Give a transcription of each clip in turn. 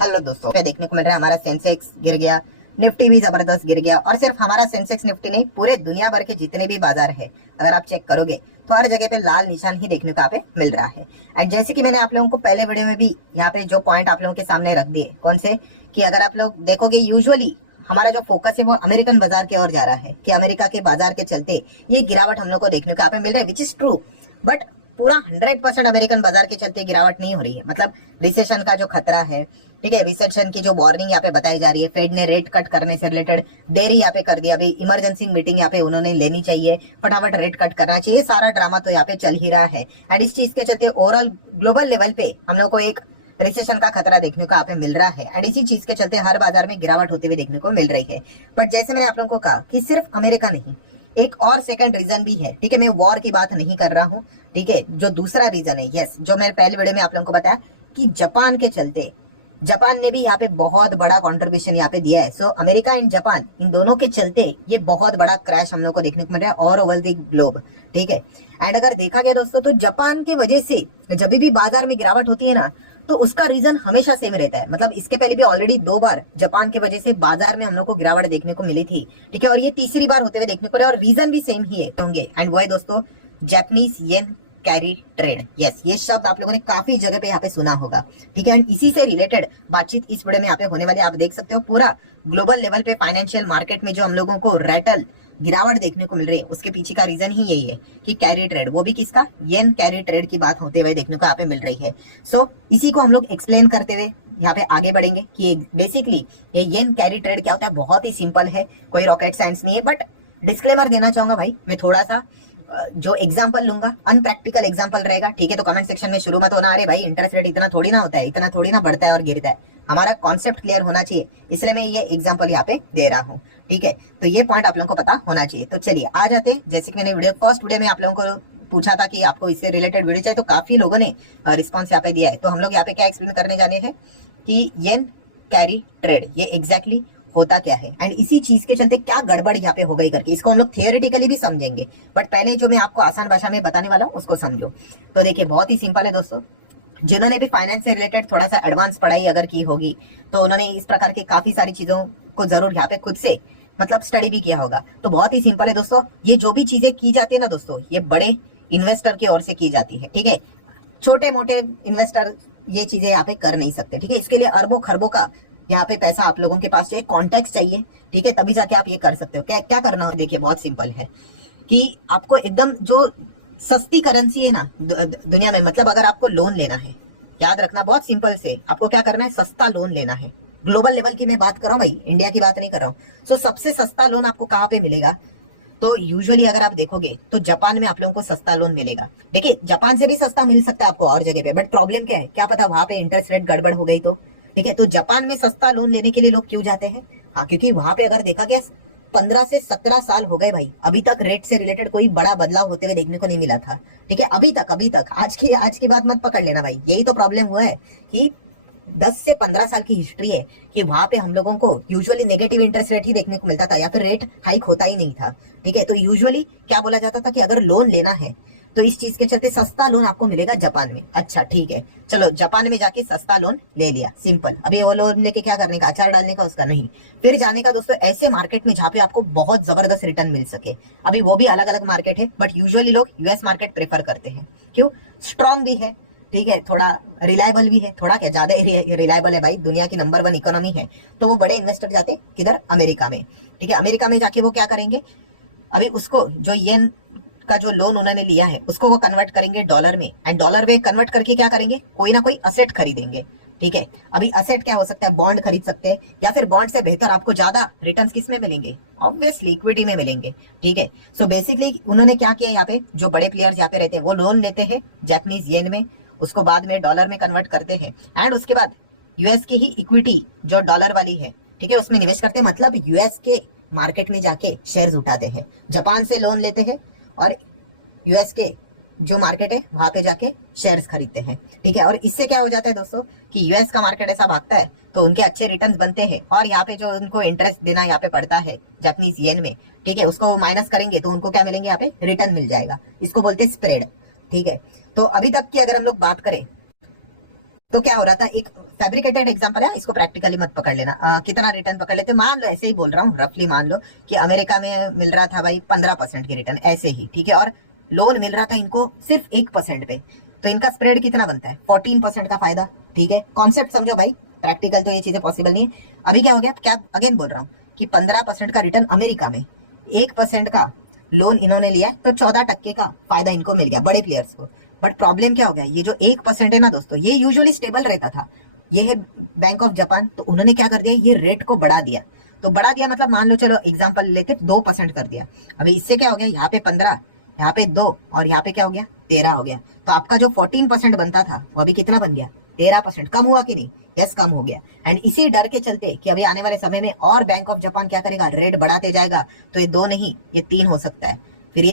Hello दोस्तों, क्या देखने को मिल रहा है, हमारा सेंसेक्स गिर गया, निफ्टी भी जबरदस्त गिर गया। और सिर्फ हमारा सेंसेक्स निफ्टी नहीं, पूरे दुनिया भर के जितने भी बाजार है अगर आप चेक करोगे तो हर जगह पे लाल निशान ही देखने को यहाँ पे मिल रहा है। एंड जैसे कि मैंने आप लोगों को पहले वीडियो में भी यहाँ पे जो पॉइंट आप लोगों के सामने रख दिए, कौन से, कि अगर आप लोग देखोगे यूजुअली हमारा जो फोकस है वो अमेरिकन बाजार की ओर जा रहा है, कि अमेरिका के बाजार के चलते ये गिरावट हम लोग को देखने को यहाँ पे मिल रहा है, विच इज ट्रू। बट पूरा 100% अमेरिकन बाजार के चलते गिरावट नहीं हो रही है। मतलब रिसेशन का जो खतरा है, ठीक है, रिसेशन की जो वार्निंग यहाँ पे बताई जा रही है, फेड ने रेट कट करने से रिलेटेड देरी यहाँ पे कर दिया, अभी इमरजेंसी मीटिंग यहाँ पे उन्होंने लेनी चाहिए, फटाफट रेट कट करना चाहिए, सारा ड्रामा तो यहाँ पे चल ही रहा है। एंड इस चीज के चलते ओवरऑल ग्लोबल लेवल पे हम लोग को एक रिसेशन का खतरा देखने को यहाँ पे मिल रहा है। एंड इसी चीज के चलते हर बाजार में गिरावट होते हुए देखने को मिल रही है। बट जैसे मैंने आप लोगों को कहा कि सिर्फ अमेरिका नहीं, एक और सेकंड रीजन भी है, ठीक है, मैं वॉर की बात नहीं कर रहा हूँ, ठीक है। जो दूसरा रीजन है, यस, जो मैंने पहले वीडियो में आप लोगों को बताया कि जापान के चलते, जापान ने भी यहाँ पे बहुत बड़ा कंट्रीब्यूशन यहाँ पे दिया है। सो अमेरिका एंड जापान, इन दोनों के चलते ये बहुत बड़ा क्रैश हम लोग को देखने को मिल रहा है ऑल ओवर द ग्लोब, ठीक है। एंड अगर देखा गया दोस्तों तो जापान के वजह से जब भी बाजार में गिरावट होती है ना, तो उसका रीजन हमेशा सेम रहता है। मतलब इसके पहले भी ऑलरेडी 2 बार जापान के वजह से बाजार में हम लोग को गिरावट देखने को मिली थी, ठीक है, और ये तीसरी बार होते हुए देखने को मिले, और रीजन भी सेम ही होंगे। एंड वो है दोस्तों Japanese yen carry trade. Yes, ये शब्द आप लोगों ने काफी जगह पे यहाँ पे सुना होगा, ठीक है। एंड इसी से रिलेटेड बातचीत इस वीडियो में यहाँ पे होने वाली, आप देख सकते हो पूरा ग्लोबल लेवल पे फाइनेंशियल मार्केट में जो हम लोगों को रैटल गिरावट देखने को मिल रही है, उसके पीछे का रीजन ही यही है कि कैरी ट्रेड, वो भी किसका, येन कैरी ट्रेड की बात होते हुए देखने को यहाँ पे मिल रही है। सो इसी को हम लोग एक्सप्लेन करते हुए यहाँ पे आगे बढ़ेंगे कि बेसिकली ये येन कैरी ट्रेड क्या होता है। बहुत ही सिंपल है, कोई रॉकेट साइंस नहीं है। बट डिस्क्लेमर देना चाहूंगा भाई, मैं थोड़ा सा जो एग्जांपल लूंगा अनप्रैक्टिकल एग्जांपल रहेगा, ठीक है। तो कमेंट सेक्शन में शुरू मत होना, अरे भाई इंटरेस्ट रेट इतना थोड़ी ना होता है, इतना थोड़ी ना बढ़ता है और गिरता है। हमारा कॉन्सेप्ट क्लियर होना चाहिए, इसलिए मैं ये एग्जांपल यहाँ पे दे रहा हूँ, ठीक है। तो ये पॉइंट आप लोगों को पता होना चाहिए। तो चलिए आ जाते हैं, जैसे कि मैंने फर्स्ट वीडियो में आप लोगों को पूछा था कि आपको इससे रिलेटेड वीडियो चाहिए, तो काफी लोगों ने रिस्पॉन्स यहाँ पे दिया है। तो हम लोग यहाँ पे क्या एक्सप्लेन करने जाने हैं कि येन कैरी ट्रेड ये एग्जैक्टली होता क्या है, एंड इसी चीज के चलते क्या गड़बड़ यहाँ पे हो गई करके इसको हम लोग थियोरेटिकली भी समझेंगे। बट पहले जो मैं आपको आसान भाषा में बताने वाला हूँ उसको समझो। तो देखिए बहुत ही सिंपल है दोस्तों, जिन्होंने भी फाइनेंस से रिलेटेड थोड़ा सा एडवांस पढ़ाई अगर की होगी तो उन्होंने इस प्रकार के काफी सारी चीजों को जरूर यहाँ पे खुद से मतलब स्टडी भी किया होगा। तो बहुत ही सिंपल है दोस्तों, ये जो भी चीजें की जाती है ना दोस्तों, ये बड़े इन्वेस्टर की ओर से की जाती है, ठीक है। छोटे मोटे इन्वेस्टर ये चीजें यहाँ पे कर नहीं सकते, ठीक है। इसके लिए अरबों खरबों का यहाँ पे पैसा आप लोगों के पास चाहिए, कॉन्टेक्ट चाहिए, ठीक है, तभी जाके आप ये कर सकते हो। क्या क्या करना हो, देखिए बहुत सिंपल है कि आपको एकदम जो सस्ती करेंसी है ना दुनिया में, मतलब अगर आपको लोन लेना है, याद रखना बहुत सिंपल से, आपको क्या करना है, सस्ता लोन लेना है। ग्लोबल लेवल की मैं बात कर रहा हूँ भाई, इंडिया की बात नहीं कर रहा हूँ। सो सबसे सस्ता लोन आपको कहाँ पे मिलेगा, तो यूजुअली अगर आप देखोगे तो जापान में आप लोगों को सस्ता लोन मिलेगा। देखिए जापान से भी सस्ता मिल सकता है आपको और जगह पे, बट प्रॉब्लम क्या है, क्या पता वहां पे इंटरेस्ट रेट गड़बड़ हो गई तो, ठीक है। तो जापान में सस्ता लोन लेने के लिए लोग क्यों जाते हैं, हाँ, क्योंकि वहां पे अगर देखा गया 15 से 17 साल हो गए भाई, अभी तक रेट से रिलेटेड कोई बड़ा बदलाव होते हुए देखने को नहीं मिला था, ठीक है। अभी तक आज की बात मत पकड़ लेना भाई, यही तो प्रॉब्लम हुआ है कि 10 से 15 साल की हिस्ट्री है कि वहां पे हम लोगों को यूजुअली नेगेटिव इंटरेस्ट रेट ही देखने को मिलता था, या फिर रेट हाइक होता ही नहीं था, ठीक है। तो यूजुअली क्या बोला जाता था कि अगर लोन लेना है तो इस चीज के चलते सस्ता लोन आपको मिलेगा जापान में। अच्छा ठीक है, चलो जापान में जाके सस्ता लोन ले लिया, सिंपल। अभी वो लोन लेके क्या करने का, अचार डालने का, उसका नहीं। फिर जाने का दोस्तों ऐसे मार्केट में जहाँ पे आपको बहुत जबरदस्त रिटर्न मिल सके। अभी वो भी अलग अलग मार्केट है, बट यूजुअली लोग यूएस मार्केट प्रेफर करते हैं। क्यों, स्ट्रॉन्ग भी है, ठीक है, थोड़ा रिलायबल भी है, थोड़ा क्या ज्यादा रिलायबल है भाई, दुनिया की नंबर 1 इकोनॉमी है। तो वो बड़े इन्वेस्टर जाते हैं किधर, अमेरिका में, ठीक है। अमेरिका में जाके वो क्या करेंगे, अभी उसको जो येन का जो लोन उन्होंने लिया है उसको वो कन्वर्ट करेंगे डॉलर में, एंड डॉलर में कन्वर्ट करके क्या करेंगे, कोई ना कोई असेट खरीदेंगे, ठीक है। अभी असेट क्या हो सकता है, बॉन्ड खरीद सकते हैं, या फिर बॉन्ड से बेहतर आपको ज्यादा रिटर्न्स किस में मिलेंगे, ऑब्वियसली इक्विटी में मिलेंगे, ठीक है। सो बेसिकली उन्होंने क्या किया, यहाँ पे जो बड़े प्लेयर्स यहाँ पे रहते हैं वो लोन लेते हैं जापानीज येन में, उसको बाद में डॉलर में कन्वर्ट करते हैं, एंड उसके बाद यूएस की ही इक्विटी जो डॉलर वाली है, ठीक है, उसमें निवेश करते हैं। मतलब यूएस के मार्केट में जाके शेयर्स उठाते हैं, जापान से लोन लेते हैं और यूएस के जो मार्केट है वहां पे जाके शेयर्स खरीदते हैं, ठीक है। और इससे क्या हो जाता है दोस्तों कि यूएस का मार्केट ऐसा भागता है तो उनके अच्छे रिटर्न्स बनते हैं, और यहाँ पे जो उनको इंटरेस्ट देना यहाँ पे पड़ता है जापानीज येन में, ठीक है, उसको माइनस करेंगे तो उनको क्या मिलेंगे, यहाँ पे रिटर्न मिल जाएगा। इसको बोलते हैं स्प्रेड, ठीक है। तो अभी तक की अगर हम लोग बात करें तो क्या हो रहा था, एक फैब्रिकेटेड एग्जांपल है, इसको प्रैक्टिकली मत पकड़ लेना। कितना रिटर्न पकड़ लेते, मान लो ऐसे ही बोल रहा हूँ, रफली मान लो कि अमेरिका में मिल रहा था भाई 15% की रिटर्न, ऐसे ही, ठीक है, और लोन मिल रहा था इनको सिर्फ 1% पे, तो इनका स्प्रेड कितना बनता है, 14% का फायदा, ठीक है। कॉन्सेप्ट समझो भाई, प्रैक्टिकल तो ये चीजें पॉसिबल नहीं है। अभी क्या हो गया, क्या अगेन बोल रहा हूँ कि 15% का रिटर्न अमेरिका में, 1% का लोन इन्होंने लिया, तो 14% का फायदा इनको मिल गया, बड़े प्लेयर्स को। बट प्रॉब्लम क्या हो गया, ये जो 1% है ना दोस्तों, ये यूजुअली स्टेबल रहता था। ये है बैंक ऑफ जापान, तो उन्होंने क्या कर दिया, ये रेट को बढ़ा दिया। तो बढ़ा दिया मतलब मान लो, चलो एग्जांपल लेके 2% कर दिया। अभी इससे क्या हो गया, यहाँ पे 15, यहाँ पे 2, और यहाँ पे क्या हो गया, 13 हो गया। तो आपका जो 14% बनता था वो अभी कितना बन गया, 13%। कम हुआ कि नहीं, यस कम हो गया। एंड इसी डर के चलते कि अभी आने वाले समय में और बैंक ऑफ जापान क्या करेगा, रेट बढ़ाते जाएगा, तो ये 2 नहीं, ये 3 हो सकता है, फिर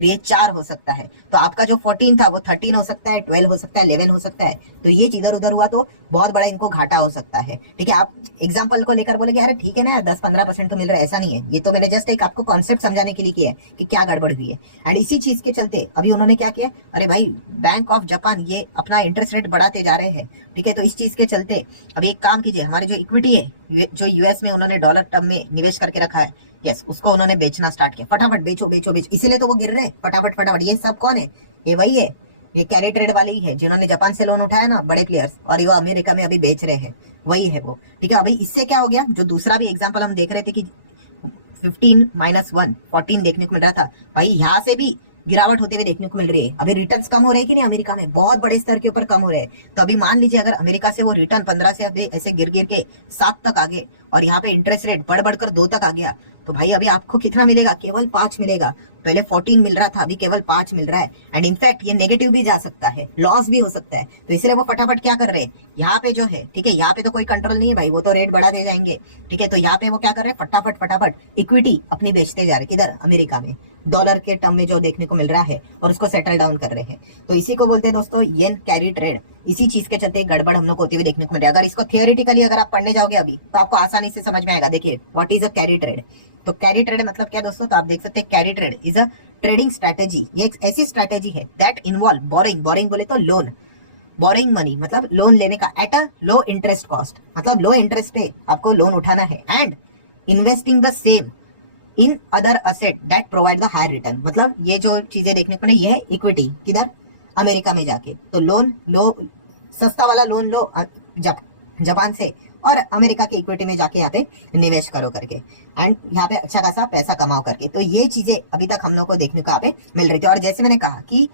ये 4 हो सकता है। तो आपका जो 14 था वो 13 हो सकता है, 12 हो सकता है, 11 हो सकता है। तो ये इधर उधर हुआ तो बहुत बड़ा इनको घाटा हो सकता है, ठीक है। आप एग्जाम्पल को लेकर बोलेगे अरे ठीक है ना, 10-15% तो मिल रहा है, ऐसा नहीं है। ये तो मैंने जस्ट एक आपको कॉन्सेप्ट समझाने के लिए किया है कि क्या गड़बड़ हुई है। एंड इसी चीज के चलते अभी उन्होंने क्या किया, अरे भाई बैंक ऑफ जापान ये अपना इंटरेस्ट रेट बढ़ाते जा रहे हैं, ठीक है। तो इस चीज के चलते अभी एक काम कीजिए, हमारी जो इक्विटी है जो यूएस में उन्होंने डॉलर टर्म में निवेश करके रखा है, यस, उसको उन्होंने बेचना स्टार्ट किया। फटाफट बेचो बेचो बेचो, इसीलिए तो वो गिर रहे हैं फटाफट फटाफट। ये सब कौन है, ये वही है, ये कैरी ट्रेड वाले ही है जिन्होंने जापान से लोन उठाया ना, बड़े प्लेयर्स, और ये वो अमेरिका में अभी बेच रहे हैं, वही है वो, ठीक है। अभी इससे क्या हो गया, जो दूसरा भी एग्जाम्पल हम देख रहे थे कि 15 - 1 14 देखने को मिल रहा था, भाई यहाँ से भी गिरावट होते हुए देखने को मिल रही है। अभी रिटर्न्स कम हो रहे हैं कि नहीं, अमेरिका में बहुत बड़े स्तर के ऊपर कम हो रहे हैं। तो अभी मान लीजिए अगर अमेरिका से वो रिटर्न 15 से अभी ऐसे गिर गिर के 7 तक आ गए, और यहाँ पे इंटरेस्ट रेट बढ़ बढ़कर 2 तक आ गया, तो भाई अभी आपको कितना मिलेगा, केवल 5 मिलेगा। पहले 14 मिल रहा था, अभी केवल 5 मिल रहा है। एंड इनफैक्ट ये नेगेटिव भी जा सकता है, लॉस भी हो सकता है। तो इसलिए वो फटाफट क्या कर रहे हैं, यहाँ पे जो है, ठीक है, यहाँ पे तो कोई कंट्रोल नहीं है भाई, वो तो रेट बढ़ा दे जाएंगे, ठीक है। तो यहाँ पे वो क्या कर रहे हैं, फटाफट फटाफट इक्विटी अपनी बेचते जा रहे, किधर, अमेरिका में, डॉलर के टर्म में जो देखने को मिल रहा है, और उसको सेटल डाउन कर रहे हैं। तो इसी को बोलते हैं दोस्तों येन कैरी ट्रेड। इसी चीज के चलते गड़बड़ हम लोग होती हुई देखने को मिल रही है। अगर इसको थियोरेटिकली अगर आप पढ़ने जाओगे अभी, तो आपको आसानी से समझ में आएगा। देखिए what is a carry trade. तो कैरी ट्रेड मतलब क्या दोस्तों, तो आप देख सकते हैं carry trade is a trading strategy. ये एक ऐसी स्ट्रेटेजी है दैट इन्वॉल्व बोरिंग, बोरिंग बोले तो लोन, बोरिंग मनी मतलब लोन लेने का, at a low interest cost, मतलब लो इंटरेस्ट पे आपको लोन उठाना है, and investing the same in other asset that provide the higher return. मतलब ये जो चीजें देखने को नहीं, ये है इक्विटी, किधर, अमेरिका में जाके। तो लोन लो, सस्ता वाला लोन लो जापान से, और अमेरिका के इक्विटी में जाके यहाँ पे निवेश करो करके, एंड यहाँ पे अच्छा खासा पैसा कमाओ करके। तो ये चीजें अभी तक हम लोग को देखने को यहाँ पे मिल रही थी। और जैसे मैंने कहा कि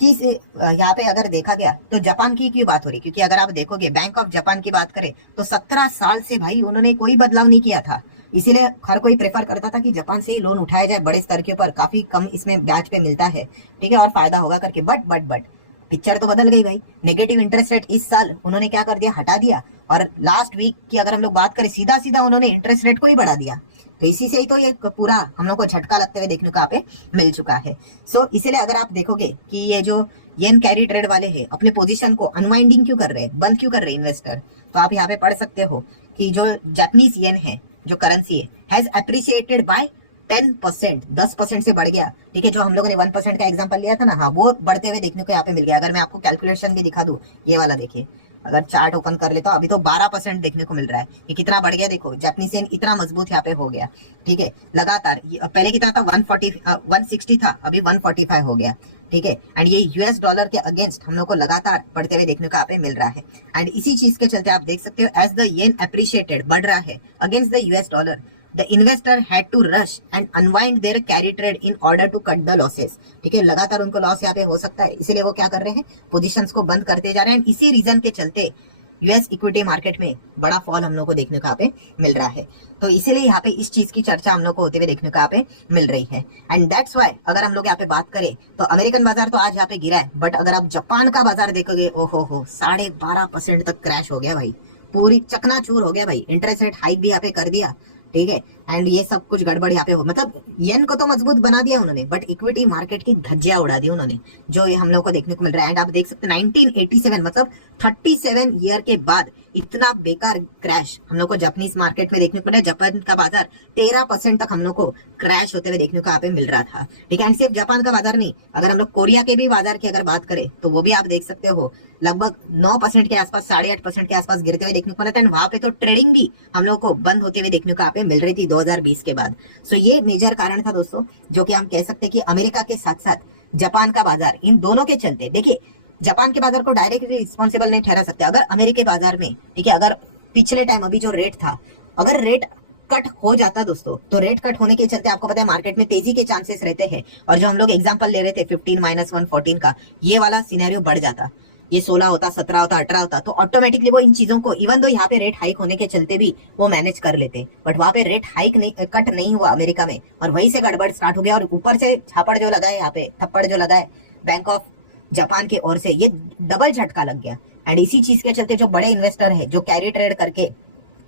यहाँ पे अगर देखा गया तो जापान की क्यों बात हो रही, क्योंकि अगर आप देखोगे बैंक ऑफ जापान की बात करें तो 17 साल से भाई उन्होंने कोई बदलाव नहीं किया था। इसीलिए हर कोई प्रेफर करता था कि जापान से ही लोन उठाया जाए बड़े स्तर के ऊपर, काफी कम इसमें ब्याज पे मिलता है, ठीक है, और फायदा होगा करके। बट पिक्चर तो बदल गई भाई। नेगेटिव इंटरेस्ट रेट इस साल उन्होंने क्या कर दिया, हटा दिया। और लास्ट वीक की अगर हम लोग बात करें, सीधा सीधा उन्होंने इंटरेस्ट रेट को ही बढ़ा दिया। तो इसी से ही तो ये पूरा हम लोग को झटका लगते हुए देखने को यहाँ पे मिल चुका है। सो इसीलिए अगर आप देखोगे कि ये जो येन कैरी ट्रेड वाले हैं अपने पोजीशन को अनवाइंडिंग क्यों कर रहे हैं, बंद क्यों कर रहे हैं इन्वेस्टर, तो आप यहाँ पे पढ़ सकते हो कि जो जापानीज येन है, जो करेंसी है, हैज अप्रिशिएटेड बाय 10%, 10% से बढ़ गया, ठीक है। जो हम लोगों ने 1% का एग्जांपल लिया था ना, हाँ, वो बढ़ते हुए देखने को यहाँ पे मिल गया। अगर मैं आपको कैलकुलेशन भी दिखा दूं, ये वाला देखिए, अगर चार्ट ओपन कर लेता हूं, अभी तो 12% देखने को मिल रहा है कि कितना बढ़ गया। देखो जापानीज येन इतना मजबूत यहाँ पे हो गया, ठीक है, लगातार। पहले कितना था, 160 था, अभी 145 हो गया, ठीक है। एंड ये यूएस डॉलर के अगेंस्ट हम लोग को लगातार बढ़ते हुए देखने को यहाँ पे मिल रहा है। एंड इसी चीज के चलते आप देख सकते हो, एज द येन अप्रिशिएटेड, बढ़ रहा है against the US dollar, the investor had to rush and unwind their carry trade in order to cut the losses, ठीक है। लगातार उनको लॉस यहाँ पे हो सकता है, इसीलिए वो क्या कर रहे हैं, पोजीशंस को बंद करते जा रहे हैं। इसी रीजन के चलते यूएस इक्विटी मार्केट में बड़ा फॉल हम लोग को देखने को यहाँ पे मिल रहा है। तो इसीलिए यहाँ पे इस चीज की चर्चा हम लोग को होते हुए देखने को यहाँ पे मिल रही है। एंड दैट्स वाई अगर हम लोग यहाँ पे बात करें तो अमेरिकन बाजार तो आज यहाँ पे गिरा है, बट अगर आप जापान का बाजार देखोगे, ओहो 12.5% तक क्रैश हो गया भाई, पूरी चकनाचूर हो गया भाई। इंटरेस्ट रेट हाइक भी यहाँ पे कर दिया, ठीक है। एंड ये सब कुछ गड़बड़ यहाँ पे हो, मतलब येन को तो मजबूत बना दिया उन्होंने, बट इक्विटी मार्केट की धज्जियां उड़ा दी उन्होंने, जो ये हम लोग को देखने को मिल रहा है। एंड आप देख सकते हैं 1987 मतलब 37 ईयर के बाद इतना बेकार क्रैश हम लोग को जापानीज मार्केट में देखने को मिला। जापान का बाजार 13% तक हम लोग को क्रैश होते हुए देखने को यहाँ पे मिल रहा था, ठीक है। एंड सिर्फ जापान का बाजार नहीं, अगर हम लोग कोरिया के भी बाजार की अगर बात करें तो वो भी आप देख सकते हो लगभग 9% के आसपास, 8.5% के आसपास गिरते हुए देखने को मिला था। एंड वहां पे तो ट्रेडिंग भी हम लोग को बंद होते हुए देखने को यहाँ पे मिल रही थी 2020 के बाद। सो ये मेजर कारण था दोस्तों, जो कि हम कह सकते हैं कि अमेरिका के साथ साथ जापान का बाजार, इन दोनों के चलते, देखिए जापान के बाजार को डायरेक्टली रिस्पॉन्सिबल नहीं ठहरा सकते। अगर अमेरिका बाजार में, ठीक है, अगर पिछले टाइम अभी जो रेट था, अगर रेट कट हो जाता दोस्तों, तो रेट कट होने के चलते आपको पता है मार्केट में तेजी के चांसेस रहते हैं। और जो हम लोग एग्जांपल ले रहे थे 15 - 1 14 का, ये वाला सिनेरियो बढ़ जाता, ये 16 होता, 17 होता, 18 होता, तो ऑटोमेटिकली वो इन चीजों को, इवन दो यहाँ पे रेट हाइक होने के चलते भी वो मैनेज कर लेते, बट वहां पे रेट हाइक नहीं, कट नहीं हुआ अमेरिका में, और वहीं से गड़बड़ स्टार्ट हो गया। और ऊपर से छापड़ जो लगा है यहाँ पे, थप्पड़ जो लगा है बैंक ऑफ जापान के ओर से, ये डबल झटका लग गया। एंड इसी चीज के चलते जो बड़े इन्वेस्टर है, जो कैरी ट्रेड करके,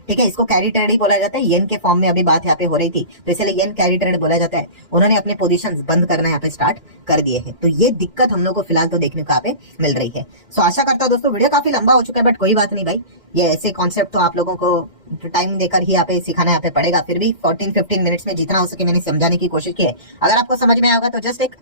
ठीक है, इसको कैरी ट्रेड ही बोला जाता है, येन के फॉर्म में अभी बात यहाँ पे हो रही थी, तो इसलिए येन कैरी ट्रेड बोला जाता है, उन्होंने अपने पोजीशंस बंद करना यहाँ पे स्टार्ट कर दिए हैं। तो ये दिक्कत हम लोग को फिलहाल तो देखने को यहाँ पे मिल रही है। सो आशा करता हूँ दोस्तों, वीडियो काफी लंबा हो चुका है, बट कोई बात नहीं भाई, ये ऐसे कॉन्सेप्ट तो आप लोगों को टाइम देकर ही यहाँ पे सिखाना यहाँ पे पड़ेगा। फिर भी 14-15 मिनट्स में जितना हो सके मैंने समझाने की कोशिश की है। अगर आपको समझ में आएगा तो जस्ट एक